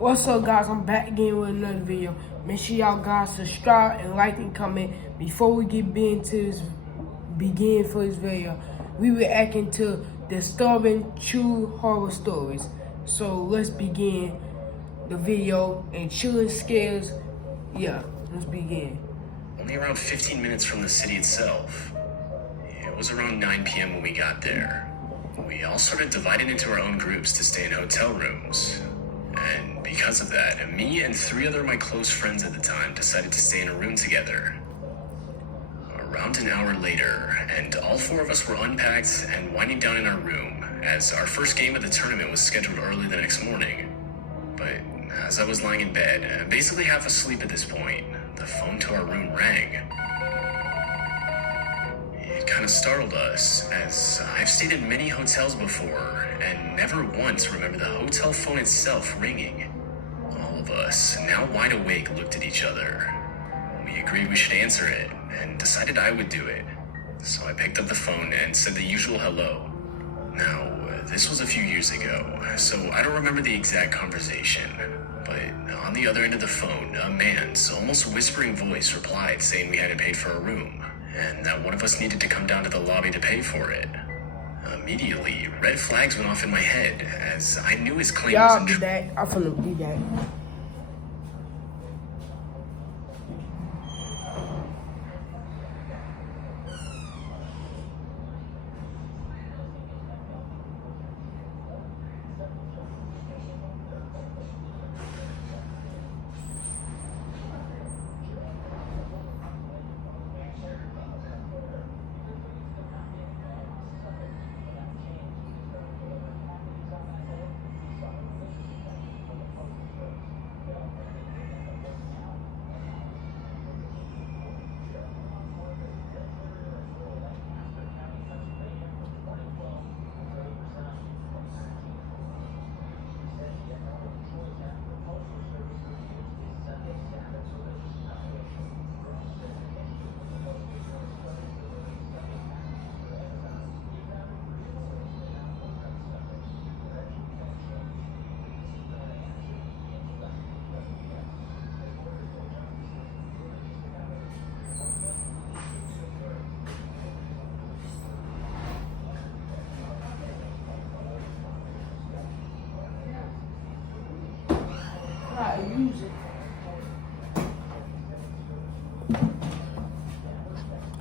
What's up, guys? I'm back again with another video. Make sure y'all guys subscribe and like and comment. Before we begin for this video, we reacting to disturbing true horror stories. So let's begin the video and chilling scares. Yeah, let's begin. Only around 15 minutes from the city itself. It was around 9 p.m. when we got there. We all sort of divided into our own groups to stay in hotel rooms. And because of that, me and 3 other of my close friends at the time decided to stay in a room together. Around an hour later, and all 4 of us were unpacked and winding down in our room, as our first game of the tournament was scheduled early the next morning. But as I was lying in bed, basically half asleep at this point, the phone to our room rang. It kind of startled us, as I've stayed in many hotels before, and never once remember the hotel phone itself ringing. All of us, now wide awake, looked at each other. We agreed we should answer it, and decided I would do it. So I picked up the phone and said the usual hello. Now, this was a few years ago, so I don't remember the exact conversation, but on the other end of the phone, a man's almost whispering voice replied saying we hadn't paid for a room, and that one of us needed to come down to the lobby to pay for it. Immediately, red flags went off in my head, as I knew his claim Y'all was be back. I'm finna be back.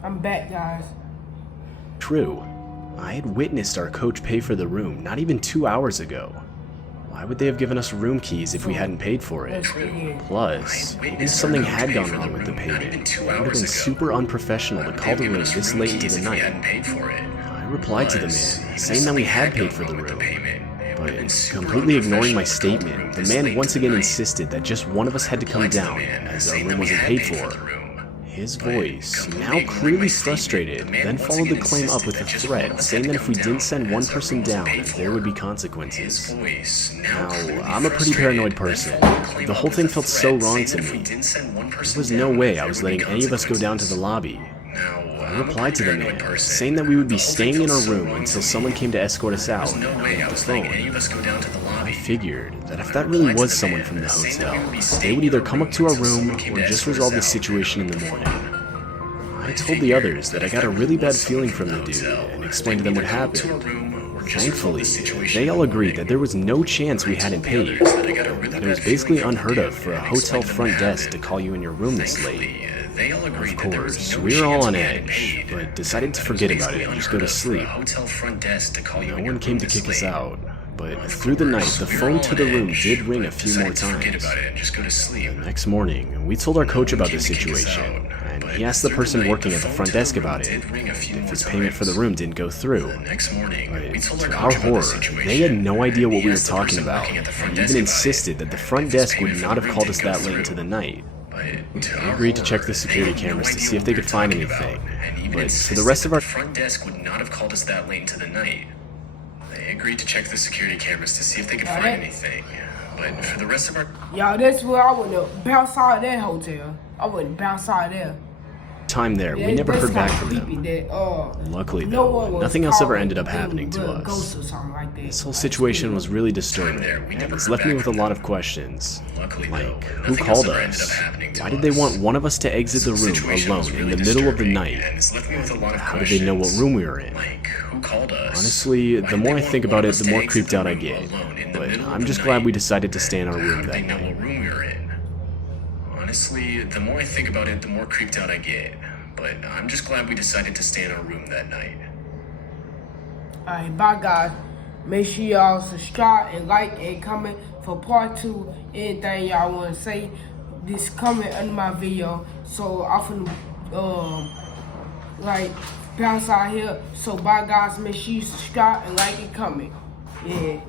I'm back, guys. True. I had witnessed our coach pay for the room not even 2 hours ago. Why would they have given us room keys if we hadn't paid for it? Plus, even if something had gone wrong with the payment, it would have been super unprofessional to call the room this late into the night. I replied to the man, saying that we had paid for the room, but completely ignoring my statement, the man once again insisted that just one of us had to come down, as our room wasn't paid for. His voice, now clearly frustrated, then followed the claim up with a threat, saying that if we didn't send one person down, there would be consequences. Now, I'm a pretty paranoid person. The whole thing felt so wrong to me. There was no way I was letting any of us go down to the lobby. I replied to the man, saying that we would be staying in our room until someone came to escort us out, and hung up the phone. I figured that if that really was someone from the hotel, they would either come up to our room or just resolve the situation in the morning. I told the others that I got a really bad feeling from the dude and explained to them what happened. Thankfully, they all agreed that there was no chance we hadn't paid, and that it was basically unheard of for a hotel front desk to call you in your room this late. Of course, we were all on edge, but decided to forget about it and just go to sleep. No one came to kick us out, but through the night, the phone to the room did ring a few more times. The next morning, we told our coach about the situation, and he asked the person working at the front desk about it, if his payment for the room didn't go through. But to our horror, they had no idea what we were talking about, and even insisted that the front desk would not have called us that late into the night. They agreed to check the security cameras to see if they could find anything, but for the rest of our front desk would not have called us that late into the night. They agreed to check the security cameras to see if they could find anything, but for the rest of our... Y'all, that's where I wouldn't bounce out of that hotel. I wouldn't bounce out of there. time there, we never heard back from them. Luckily, though, nothing else ever ended up happening to us. This whole situation was really disturbing, and it's left me with a lot of questions. Like, who called us? Why did they want one of us to exit the room alone in the middle of the night? How did they know what room we were in? Honestly, the more I think about it, the more creeped out I get. But I'm just glad we decided to stay in our room that night. Honestly, the more I think about it, the more creeped out I get. But I'm just glad we decided to stay in our room that night. Alright, bye guys. Make sure y'all subscribe and like and comment for part 2. Anything y'all want to say, just comment under my video. So I'm finna like bounce out here. So bye guys. Make sure you subscribe and like and comment. Yeah.